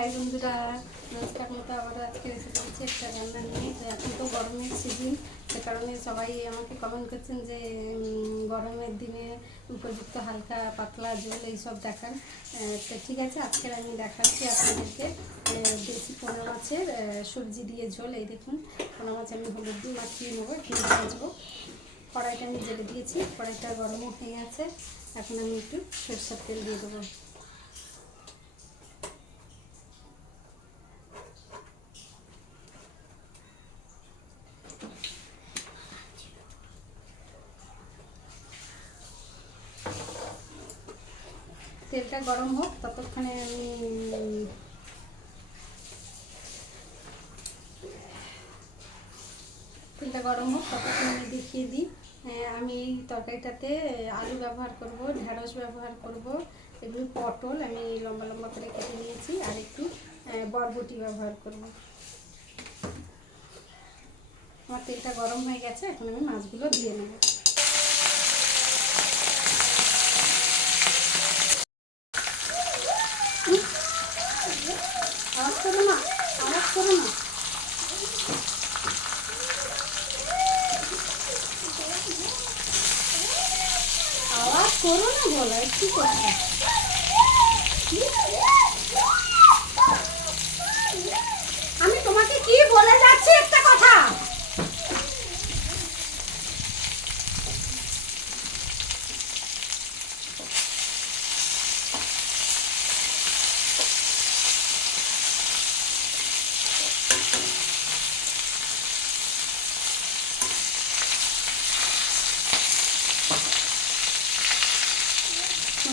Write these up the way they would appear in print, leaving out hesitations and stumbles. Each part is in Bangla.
হাই বন্ধুরা, নমস্কার মতো আবার আজকে এসে পড়েছি একটা রান্না নিয়ে। তো এখন তো গরমের সিজন, সে কারণে সবাই আমাকে কমেন্ট করছেন যে গরমের দিনে উপযুক্ত হালকা পাতলা ঝোল এইসব দেখান। তো ঠিক আছে, আজকের আমি দেখাচ্ছি আপনাদেরকে দেশি পোনা মাছের সবজি দিয়ে ঝোল। এই দেখুন, পোনা মাছ আমি হলুদ দিয়ে মাখিয়ে নেবো, একটু ভাজবো। কড়াইটা আমি জেলে দিয়েছি, কড়াইটা গরমও হয়ে গেছে। এখন আমি একটু সরষের তেল দিয়ে দেবো। তেলটা গরম হোক, ততক্ষণে আমি দেখিয়ে দিই। আমি এই তরকারিটাতে আলু ব্যবহার করব, ঢেঁড়স ব্যবহার করব, এগুলো পটল আমি লম্বা লম্বা করে কেটে নিয়েছি, আর একটু বরবটি ব্যবহার করব। আমার তেলটা গরম হয়ে গেছে, এখন আমি মাছগুলো দিয়ে নেব। আওয়াজ করো না, আওয়াজ করো না। আওয়াজ করো না, বলো একটু কথা। আমি তোমাকে কি বলে যাচ্ছি একটা কথা।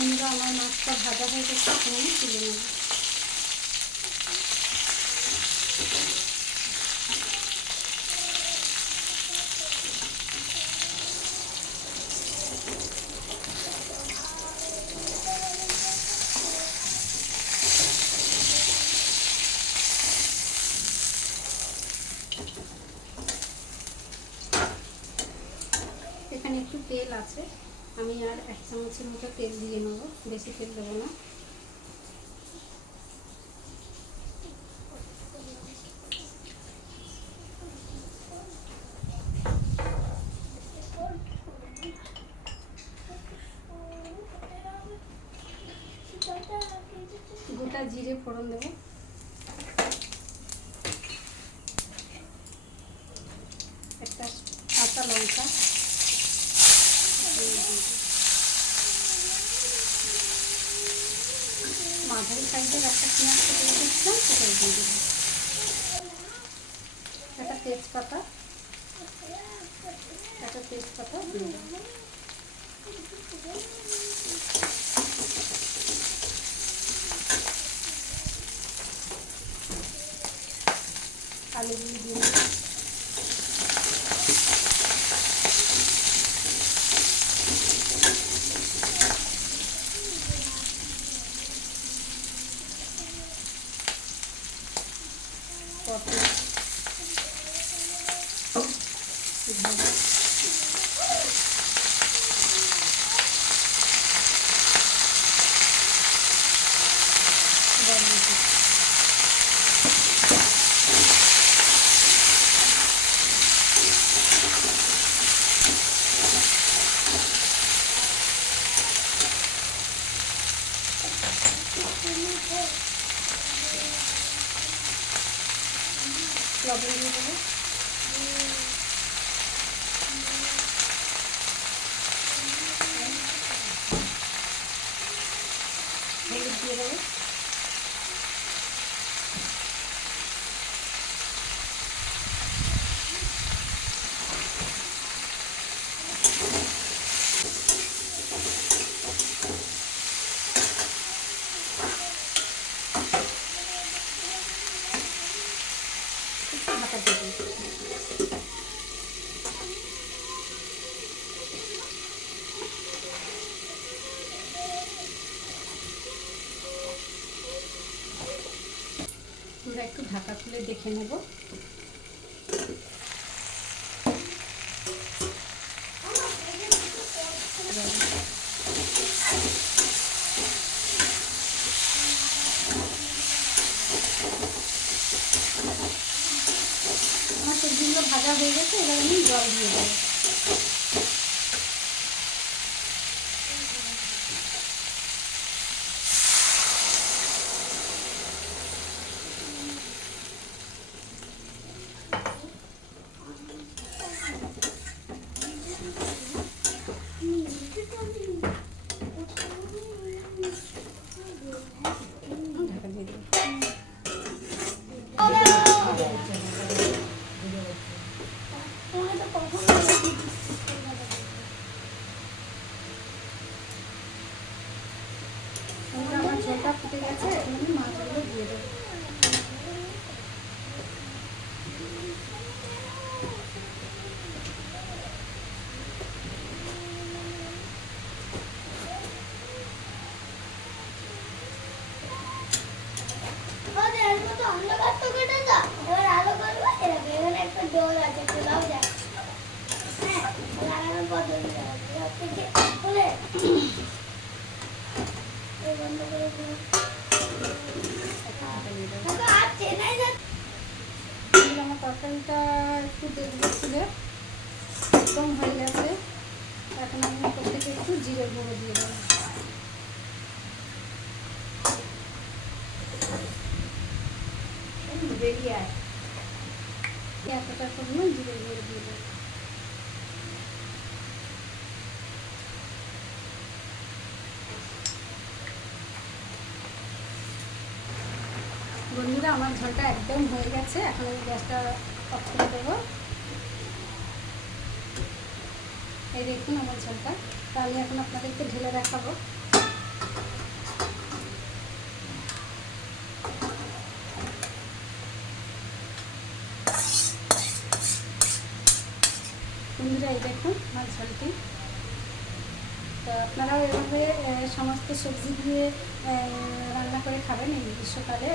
বন্ধুরা, আমার মাছটা ভাজা হয়ে গেছে, এখন আমি তুলে নেব। এখানে একটু তেল আছে, আমি আর 1 চামচের মতো তেল দিয়ে নেবো, বেশি তেল দেবো না। গোটা জিরে ফোড়ন দেবো, একটা কাঁচা লঙ্কা, মাঝারি সাইজের একটা পেঁয়াজ কেটে রেখেছিলাম, সেটা দিয়ে দেবো। একটা তেজপাতা দিয়ে দেবো। আলুগুলো দিয়ে দেবো। পটল লবণ দিয়ে দেবো, হলুদ দিয়ে দেবো, ঢাকা দিয়ে দেবো। আমরা একটু ঢাকা খুলে দেখে নেব। ভাজা হয়ে গেছে, এবার আমি জল দিয়ে দেবো। ঢাকা দিয়ে দেবো। আমার ঝোলটা ফুটে গেছে, এখন আমি মাছগুলো দিয়ে দেবো। আমার তরকারিটা একটু দেখবো খুলে, একদম হয়ে গেছে। এখন আমি উপর থেকে একটু জিরে গুঁড়ো দিয়ে দেবো। এতটা পরিমাণ জিরে গুঁড়ো দিয়ে দেবো। বন্ধুরা, আমার ঝোলটা একদম হয়ে গেছে, এখন আমি গ্যাসটা অফ করে দেবো। এই দেখুন আমার ঝোলটা, তা আমি এখন আপনাদেরকে ঢেলে দেখাবো। বন্ধুরা, এই দেখুন আমার ঝোলটি। তো আপনারাও এভাবে সমস্ত সবজি দিয়ে রান্না করে খাবেন এই গ্রীষ্মকালে,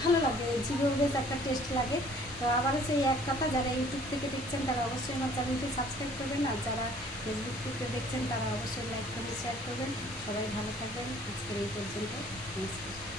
ভালো লাগে, জিভেও বেশ একটা টেস্ট লাগে। তো আবারও সেই এক কথা, যারা ইউটিউব থেকে দেখছেন তারা অবশ্যই আমার চ্যানেলটি সাবস্ক্রাইব করবেন, আর যারা ফেসবুক থেকে দেখছেন তারা অবশ্যই লাইক করবেন, শেয়ার করবেন। সবাই ভালো থাকবেন। আজকের এই পর্যন্ত, নমস্কার।